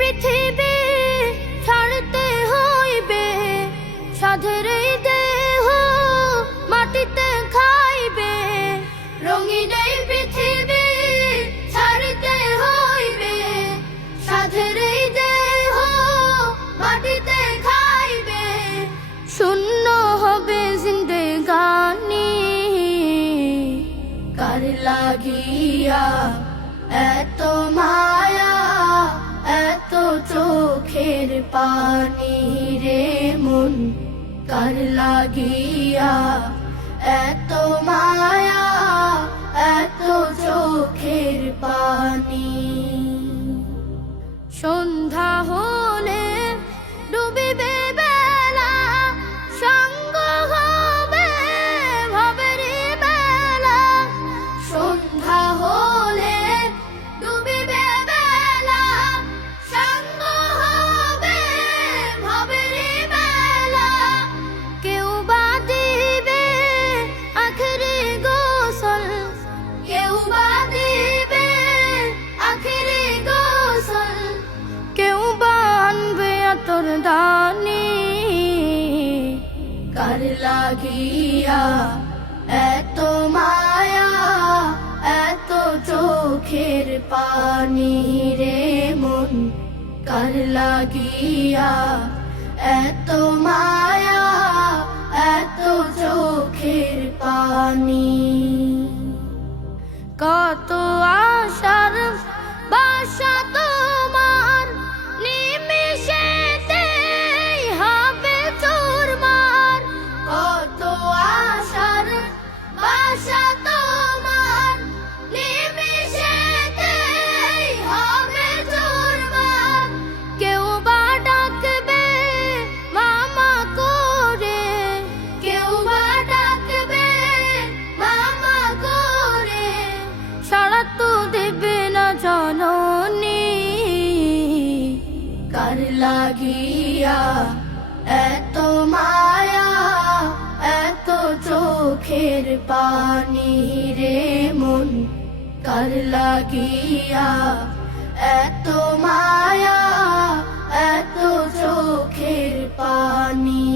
পৃথিবী ছাড়তে হইবে, সাধের এই দেহ মাটিতে খাইবে। রঙিন এই পৃথিবী ছাড়তে হইবে, সাধের এই দেহ মাটিতে খাইবে। শূন্য হবে জিন্দেগানি, কার লাগিয়া এত মায়া, এত চোখের পানি রে মন, কার লাগিয়া এত মায়া, এত চোখের পানি। সন্ধ্যা হলে ডুবিবে বেলা, সঙ্গ হবে ভবের বেলা। সন্ধ্যা হলে ডুবিবে বেলা, সঙ্গ হবে ভবের বেলা। কেউ বা দিবে আখেরি গোসল, কেউ বা দিবে আখেরি গোসল। কেউ বা আনবে আতর দানি, কার লাগিয়া এত মায়া, এত চোখের পানি রে মন, কার লাগিয়া এত মায়া, এত চোখের পানি। কত আশার বাসা তোমার, নিমিষেতেই হবে চুরমার। কত আশার বাসা তোমার, নিমিষেতেই হবে চুরমার। কেউ বা ডাকবে মামা করে, কেউ বা ডাকবে মামা করে। সাড়া তো দেবে না জননী, কার লাগিয়া এত মায়া, এত চোখের পানি রে মন, কার লাগিয়া এত মায়া, এত চোখের পানি।